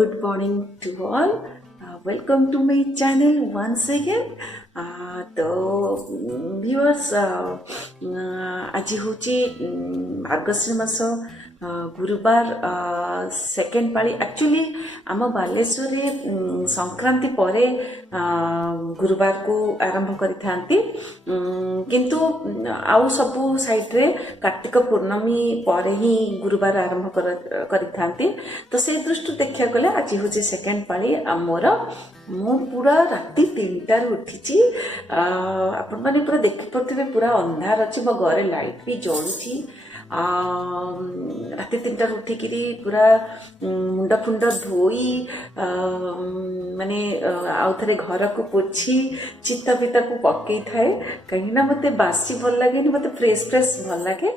good morning to all. Welcome to my channel once again. तो viewers आज हूँ मार्गशीर मास गुरुवार सेकेंड पाली एक्चुअली आम बालेश्वर संक्रांति परे गुरुवार को आरंभ करिथांती किंतु आउ सबु साइड रे कार्तिक पूर्णमी परे ही गुरुवार आरंभ करिथांती। तो से दृष्टि देखिया गले आज हूँ सेकेंड पाली मोर मु पूरा राति 3टार उठी आपण मैंने पूरा देखी पड़े पूरा अंधार अच्छी मो घरे लाइट भी जलुची राति 3टार उठिकी पूरा मुंड फुंड धोई माने आउ थे घर को पोछी चिता पिता को पकई थाए कहीं मते बासी भल लगे मते फ्रेश फ्रेश भल लगे।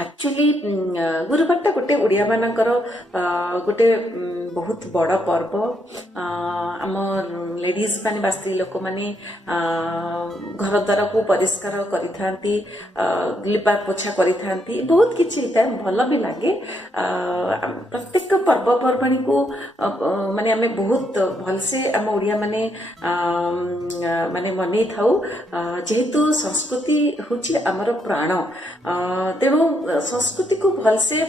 एक्चुअली गुरुवारटा गोटे ओडिया मानकर गोटे बहुत बड़ पर्व आम लेडीज माने बा स्त्री लोक माने घर द्वार को परिष्कार करिथांती लिपा पोछा करिथांती बहुत किछि होता भल भी लगे। प्रत्येक पर्वपर्वाणी को माने आमे बहुत भलसे आम ओडिया माने माने मनै थाउ जेहेतु संस्कृति होछि आमर प्राण तेणु संस्कृति को भलसे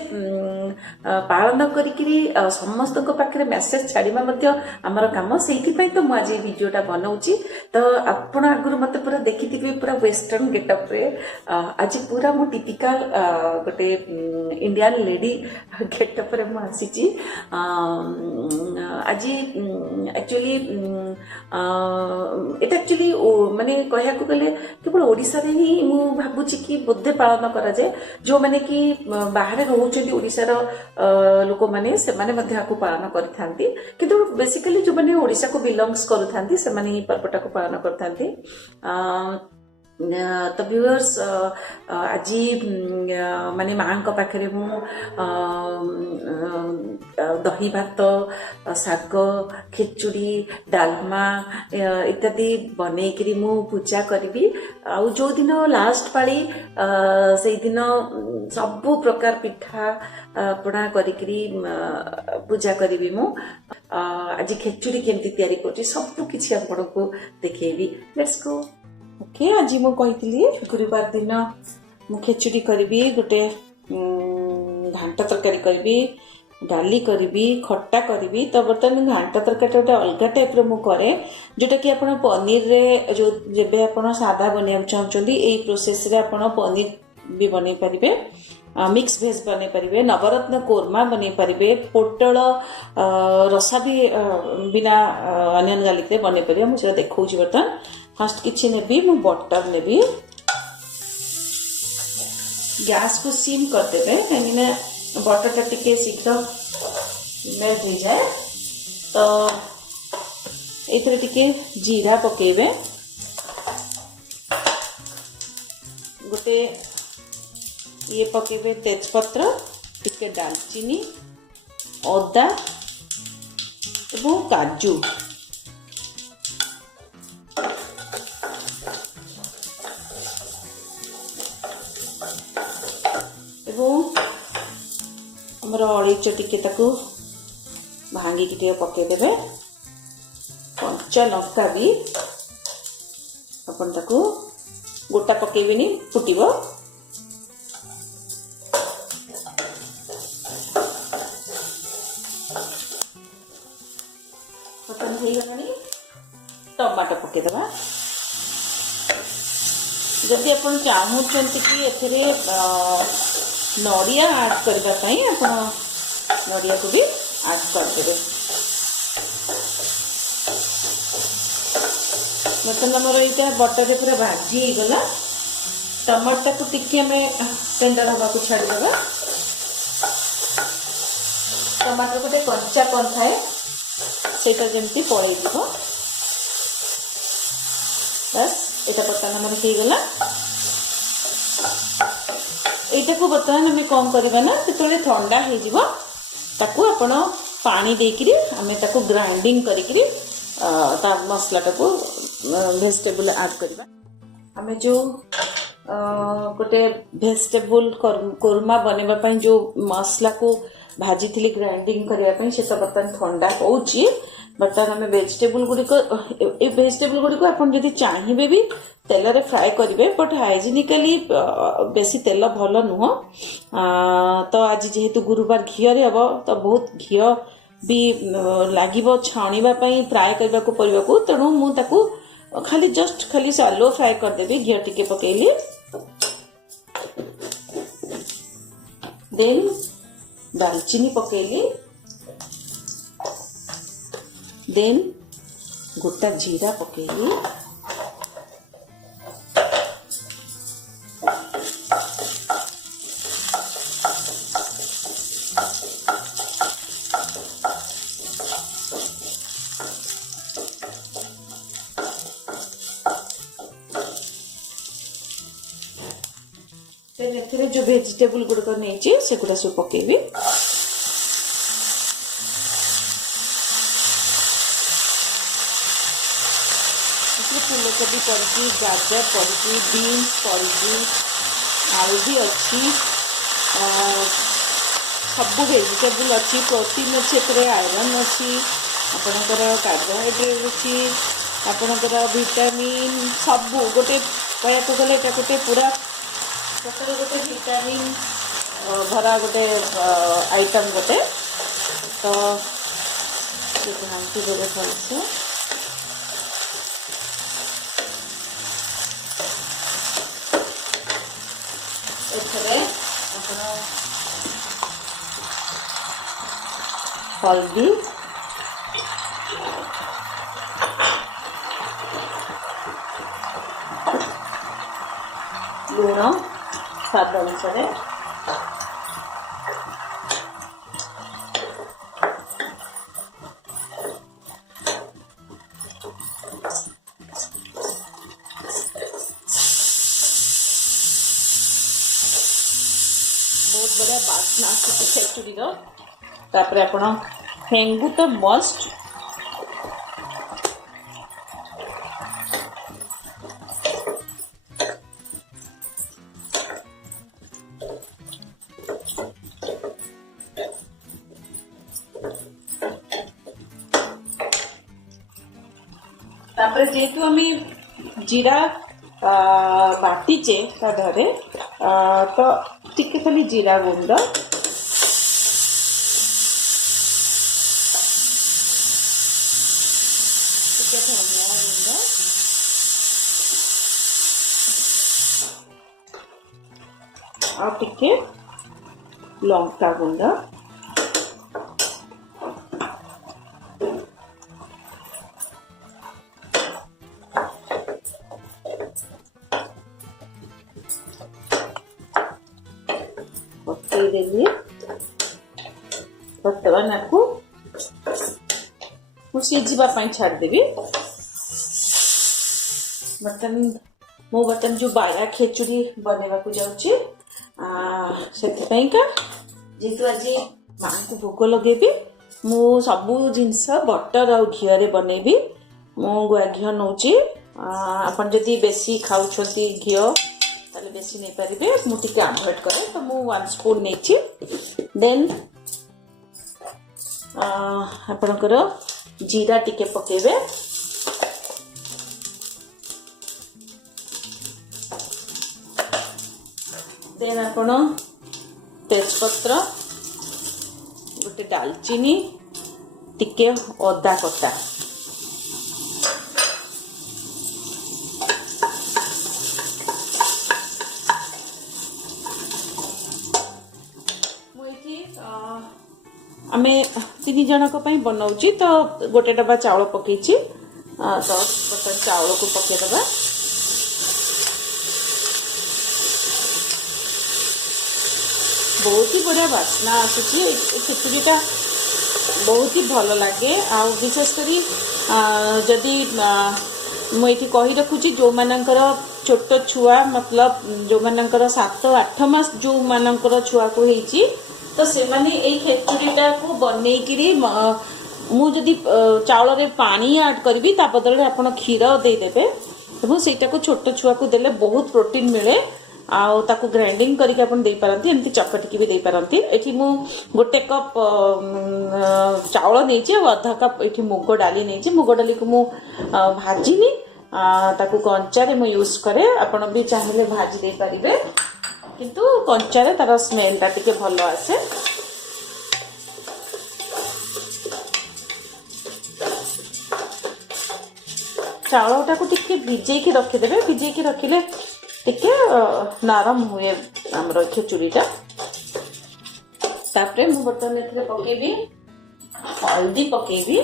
पालन करिकरी समस्त पाखे मेसेज छाड़िबा मध्य आमर काम से तो मुझे आज वीडियोटा बनाऊँगी। तो आपण आगुरी मत पूरा देखी पूरा वेस्टर्न गेटअप रे आज पूरा मु टिपिकल गोटे इंडियन लेडी गेटअप रे मु आसी आज एक्चुअली एटा एक्चुअली माने कहया को गले केवल ओडिसा रे ही मु भाबुची कि बोधे पालन करा जाए जो माने कि बाहर रोचंती ओडिसा रो लोक माने से माने मध्य को पालन करिथांती किंतु बेसिकली जो माने ओडिसा को बिलोंग्स करूथांती से माने पर्वटा को पालन करथांती। तो व्यूअर्स आज माने माँ का पाखरे मु दही भात शाग खिचुड़ी डालमा इत्यादि बनईकरी मु पूजा करी आउ जो दिन लास्ट पाली से दिन सबु प्रकार पिठा पड़ा करी पूजा करी मु आज खिचुड़ी केमती तैयारी करछि सब किछि आपको देखेबी। Let's go. ओके आज मु कही गुरुवार दिन मु खिचुड़ी करी गोटे घांट तरकारी करी डाली करी खट्टा करी। तो बर्तमान घांट तरकारी गोटे अलग टाइप मु करे जोटा कि आपण पनीर रे जो जेबे आपण सादा बनिया चाहते यही प्रोसेस रे आपण पनीर भी बनै पारिबे मिक्स भेज बनै पारिबे नवरत्न कोरमा बनै पारिबे पोटल रसा भी बिना अनियन गार्लिक रे बनै पारिबे मु से देखौछि। बर्तमान फास्ट किछि नेबी मु बटर नेबी गैस को सिम कर देबे कहीं बटर टा टिके शीघ्र मेल्ट हो जाए। तो एथरे टिके जीरा पकेबे गोटे ये पकेबे तेजपत्र टिके दालचीनी अदा एवं काजू हमर अलैच टिके ताकू भांगी टिके पकेदेबे कंचा लंका भी अपन ताकू गोटा पकेबेनी फुटिबो पतन हो गलानी टमाटो पकेदेबा जदि अपन चाहूचंती कि एथरे नड़िया ऐड करने नड़िया को भी ऐड करदे। मतलब आमर यहाँ बटर रे पूरा भाजी गला टमाटा को टिके टेंडर हवा को छाड़ीदेवा। टमाटर गोटे कंचापन थाए सेटा जमती पलैब बस एटा बर्तमान हमर हो गला। एटा को बर्तमान हमें कौन करबा ना जेतले ठंडा हो जिवो ताकू आपण पानी देकरी हमें ताकू ग्राइंडिंग करिकरी ता मसला टाको वेजिटेबल ऐड करबा। हमें जो गोटे वेजिटेबल कोरमा बनेबा पई जो मसला को भाजी थी ग्राइंडिंग करने से तो बर्तमान ठंडा होची। बर्तमान आम वेजिटेबल गुड़िक वेजिटेबल गुड़िक आपड़ी चाहिए भी तेल रे फ्राए करेंगे बट हाइजेनिकली बेसी तेल भल नुह। तो आज जेहेतु गुरुवार घीरे हम तो बहुत घी भी लगे छाणीवाई फ्राए करने को पड़े को तेणु मुझे खाली जस्ट खाली सालो फ्राए करदेवी घी टिके पकेली देन दालचीनी पकेली देन गोटा जीरा पकेली देन जो वेजिटेबल गुड़क नहीं से गुड़ा सब पकेबी फूलकोबी पड़ी गाजर पड़ी बीन्स पड़ी आलू भी अच्छी सब वेजिटेबल अच्छी प्रोटीन अच्छे आयरन अच्छी आपणकर कार्बोहाइड्रेट अच्छी आपणकर विटामिन सब गोटे कहू गले गोटे पूरा सतरे गोटे विटामिन भरा गोटे आइटम गोटे तो घाटी देवे भलसे हल्दी लुण स्वाद अनुसार बहुत बढ़िया बास्ना आसुची खेचुड़ी तापर आपण हेंगू तो मस्ट तापर जेतु आमी जीरा बाटीचे ता धरे तो टिके खाली जीरा गुंड टिके धनिया गुंड आ टिके लंका गुंड देली बर्तमान आपको सीझा छाड़देवी। बर्तमान जो बाया खेचुड़ी बनवा को जाऊँगी का जेहेतु आज माँ को भोग लगे मु सबू जिनस बटर आ घी बनैबी मु गुआ घी नौची आपन जदि बेसी खाऊ घी ताले बेसी नहीं पारे मुझे अवॉइड करे तो मु 1 स्पून नहीं देन आपणकर जीरा टिके पकेबे देन आपण तेजपत्र गोटे दालचीनी टिके अदा कटा आमे 3 जनक बनाऊँ तो गोटे डब्बा चाउल पकई तो बर्तमान चाउल को पकईदबा बहुत ही बढ़िया बास्ना आसूची खिचुड़ीटा बहुत ही भल लगे आ विशेषकर जदि मुझे कही रखुची जो मानकर छोट छुआ मतलब जो मानकर 7-8 मास जो मानकर छुआ को होईची तो से माने एई खेचुड़ीटा को बनै किरी मुझे चाउल रे पानी ऐड करी ता बदल आप क्षीर देदेवे और सेटा को छोट छुआ को देले बहुत प्रोटीन मिले आउ ताकू ग्राइंडिंग करके अपन दे पारंती एमती चकटिकी भी दे पारंती। एठी मु गोटे कप चाउल नेछि और आधा कप एठी मुग डाली नेछि। मुग डाली को मु भाजिनी ताकू कंचा रे मु यूज करे अपन भी चाहिले भाजी दे पारिबे किंतु कंचा रे तार स्मेल ता टिके भलो आसे। चाउलटा को टिके भिजे के रखि देबे भिजे के रखिले टिके नरम हुए हमर खिचुड़ीटा। तापरे मु बर्तन एथरे पकेबी हल्दी पकेबी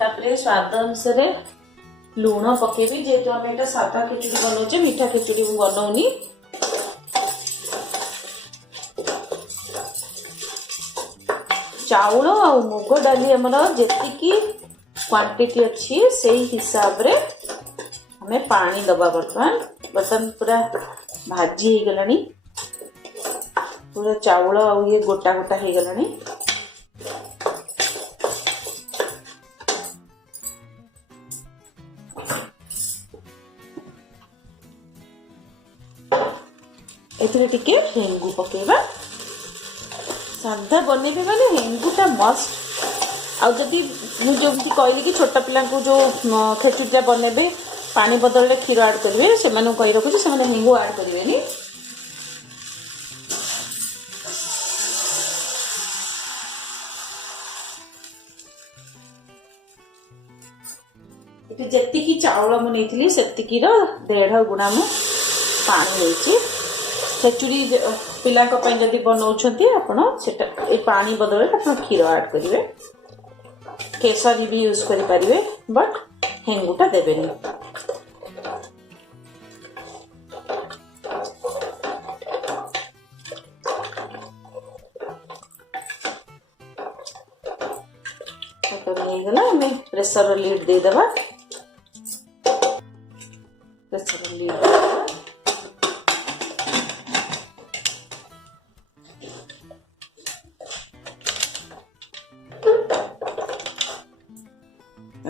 तापरे स्वाद अनुसार लूण पकेबी जेहेतु आम एटा सादा खिचुड़ी बनाऊे मीठा खिचुड़ी बनाऊनी। चाउल और मुग डाली आमर जेतिकी क्वांटिटी अच्छी से हिसाब रे हमें पानी दबा। बर्तमान पूरा भाजी हो गलानी पूरा चाउल और ये गोटा गोटा हो गलानी। एथिरे टिके हेंगु पकेबा साधा बनैबे माने हेंगुटा मस्ट। आउ जदि मुझे कहली कि छोटा पिला को जो खेचुड़ीटा बनैबे पानी बदल में क्षीर ऐड करेंगे से कही रखुच्छे से हेंगु ऐड करेंगे। जी चाउल मुझे सेतिकी 1.5 गुणा में पानी नहीं खेचुड़ी पिला जदि बनाऊँगी आपण से पानी बदल में क्षीर ऐड करेंगे। केसरी भी यूज करें बट हेंगुटा देवेनी। प्रेसर लीड दे देबा प्रेसर लीड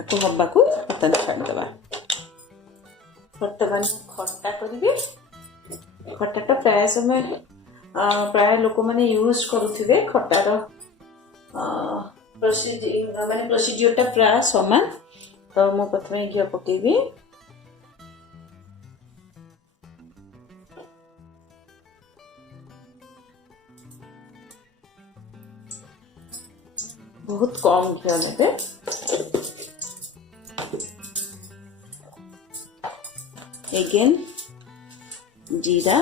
को हवा को बर्तन छाड़देवा। बर्तमान खट्टा करी खट्टा प्राय समय प्राय लोक मैंने यूज करुवे खट्टार प्रोसीजरटा प्राय समान। तो मु प्रथम घी पकेबी बहुत कम घी नेबे again जीरा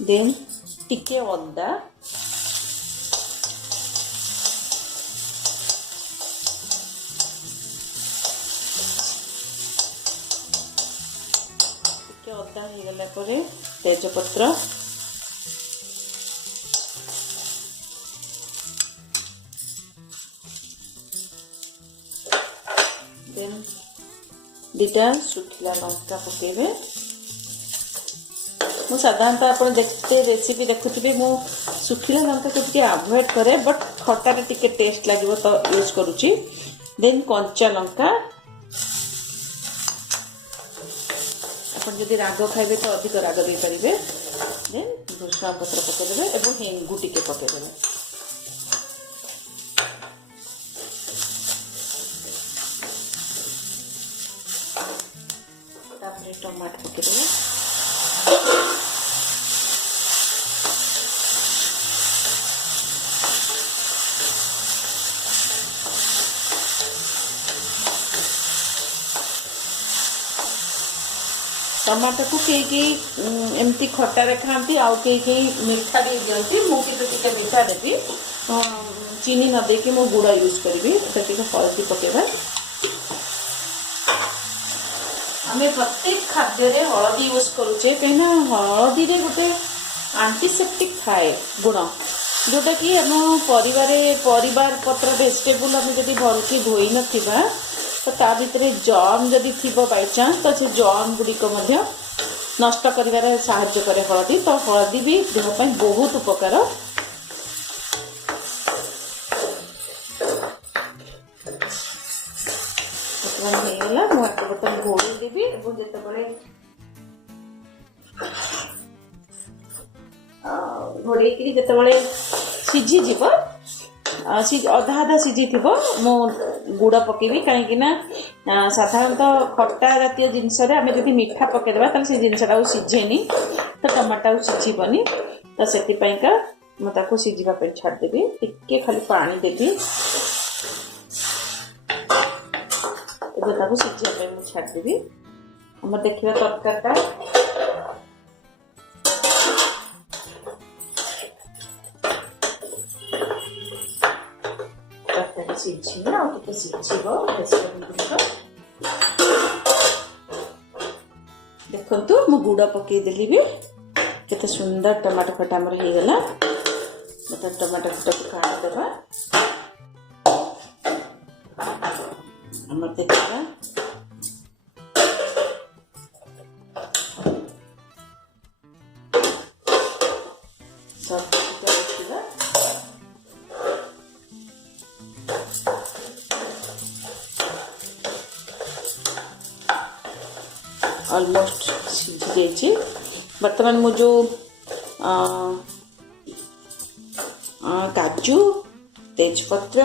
then टिके अदा टिके अदा हो गला परे तेजपत्र दुटा सुखिला लंका पकेबे। मु साधारणतः आप देखते रेसिपी देखुथिबे मु सुखिला लंका को टिके अवॉइड करे बट खट्टा टिके टेस्ट लागिवो तो यूज करूची। देन कंचा लंका अपन जदि राग खाइबे तो अधिक राग दे परिबे। देन भुसुंगा पत्र पकेदेबे एवं हेंगु टिके पकेदेबे। टमाटर पकेदेबे टमाटर को कई एमती खटारे खाती आउ कई मीठा भी दिखती मुझे मीठा देवी चीनी न देके मो गुड़ यूज करी हल्दी पकेबा आम प्रत्येक खाद्य हलदी यूज करुचे कहीं हलदी गोटे आंटीसेप्टिक थाए गुण जोटा कि आम परिवार पत्र वेजिटेबल आम जब भलकी धोई नथिबा तो ता भितर जर्म जदि थी बाई चान्स तो से जर्म गुड़िक नष्ट कर साहाय्य करे हलदी तो हलदी भी देहपाई बहुत उपकार होगा मुझे बर्तन घोड़ी देवी जिते घोड़े जिते सीझीज अधा अधा सीझी थी मो गुड़ पकेबी कहीं साधारणतः खट्टा जातीय जिनस आम जब मीठा पकईदेवा तो से जिनसा सीझेनी तो टमाटा सीझीबनी तो से मुझे सीझापी छाड़देवी टिके खाली पानी देवी सीझापी मुझे छाड़देवी आम देखा तरकारीटा सीझी ना सीझीब देखु मु गुड़ पकईदेली भी केते सुंदर टमाटो खटा आमर हो गला मतलब टमाटो खटा को काटदेवा आमर देखा सब ऑलमोस्ट सीझी जाइए बर्तमान मु जो काजू तेजपत्र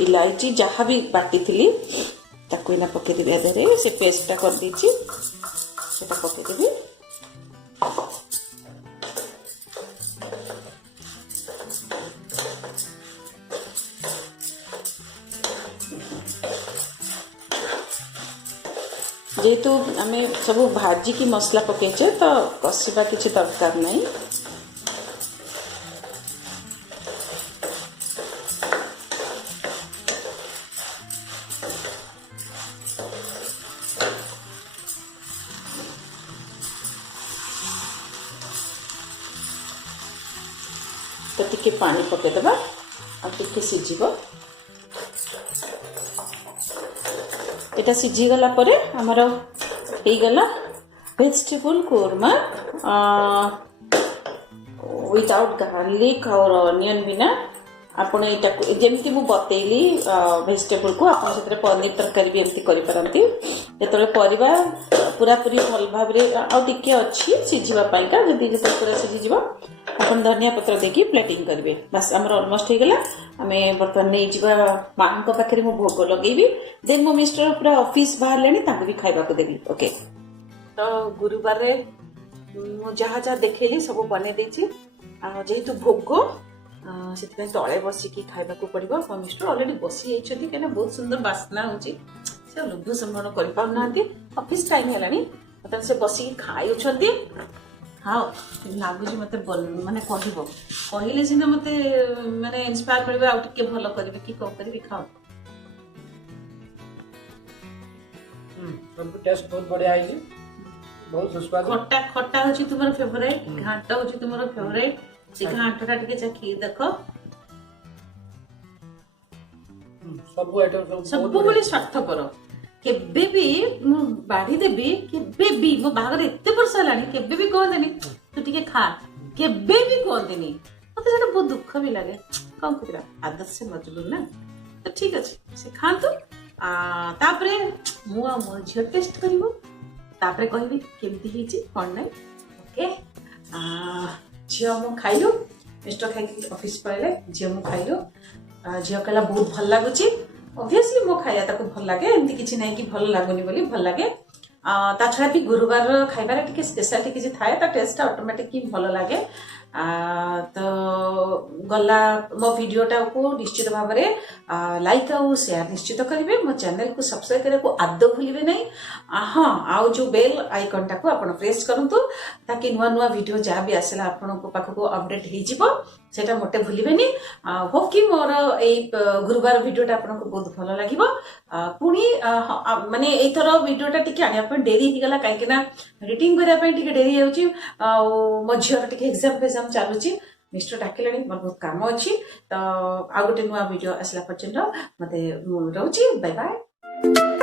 इलायची जहाँ भी बाटी थी ताकू इना पकईदेवी आधे से पेस्टा कर देछि सेटा पकईदेवी जेहेतु आम सब भाजी की मसला पकईचे तो कषा किसी दरकार नहीं तो टिके पानी पकईदेवा आ टिके सीझीब एटा सीझीगला परे आमर होगला वेजिटेबल कोरमा विदाउट गार्लिक और अनियन बिना आपण एटा जेमती मु बतैली वेजिटेबल को आपण सेतरे पनीर तरकारी भी एमती करि परंती जेतले परिबा पूरा पूरी भल भाव रे आ टिके अछि सीझीबा पाइका जदी जते पूरा सीझी जीवो अपन धनिया पत्र देकी प्लेटिंग करिवे बस हमर ऑलमोस्ट हो गला आमे बर्तन नै जीवा मां को पाखरे मु भोग लगेबी देन मो मिस्टर पूरा ऑफिस बाहर लेनी ताको भी खाइबा को देबी ओके तो गुरुवार रे मु जहा जहा देखेली सब बने देछि आ जेहेतु भोग से तले बसिकी खाइबा को पड़िबो मो मिस्टर ऑलरेडी बसी जाइछथि केना बहुत सुंदर वासना होछि से लोभ संभावना कर पाउनांती ऑफिस टाइम हेलानी मतलब से बसिकी खाइउछथि हाँ लगुच मत माने कहले सीना मत माने इंस्पायर करबे आउ टिके भलो करबे कि कम करबे खाओ सब टेस्ट बहुत बढ़िया है बहुत सुस्वादु खट्टा खट्टा होची तुम्हारा फेवरेट घाटा होची तुम्हारा फेवरेट से घाटाटा टिके चखी देखो सब आइटम सब बोले स्वार्थपर केबे भी मु बाढ़ी देबी केबे भी मो बागर एते वर्ष लानी केबे भी कहदेनी तू टिके खा केबे भी कहदेनी मते सेटा बहुत दुख भी लागे कौन करबा आदत से मजबूर ना तो ठीक अछि से खांतु तापरे मु मो झियो टेस्ट करिवो तापरे कहबी केमती हिची कोन नै ओके झियो मु खाइलो मिस्टर खाइ ऑफिस पळले झियो मु खाइलो झियो कला बहुत भल लागुची ऑब्वियसली मो खाया ताको भल लागे एमती किछि नै कि भल लागोनी बोली भल लागे ता छडा भी गुरुवार खाइबार टिके स्पेशलिटी किछि थाए ता टेस्ट ऑटोमेटिक कि भल लागे ତ ଗଲା ମୋ भिडियोटा को निश्चित भाव में लाइक आउ शेयर निश्चित करेंगे मो चैनल को सब्सक्राइब करने को आदौ भूलिए नहीं हाँ आउ जो बेल आइकन टाको आपण प्रेस करंतु ताकि नुआ नुआ वीडियो जहाँ भी आसला आपण पाखक अपडेट हो सेटा मोटे भूलिबेनी होप कि मोर ए गुरुवार वीडियोटा आपन को बहुत भलो लागिबो पुनी माने एथरो वीडियोटा टिके आनिया पे डेरी ही गला काहे ना एडिटिंग करिया पे टिके डेरी होउची मो झियर टिके एग्जाम चालुची मिस्टर डाकिलानी मोर बहुत काम अछि तो आ गोटे नुआ वीडियो आसला पर्यंत मते रहउची बाय बाय।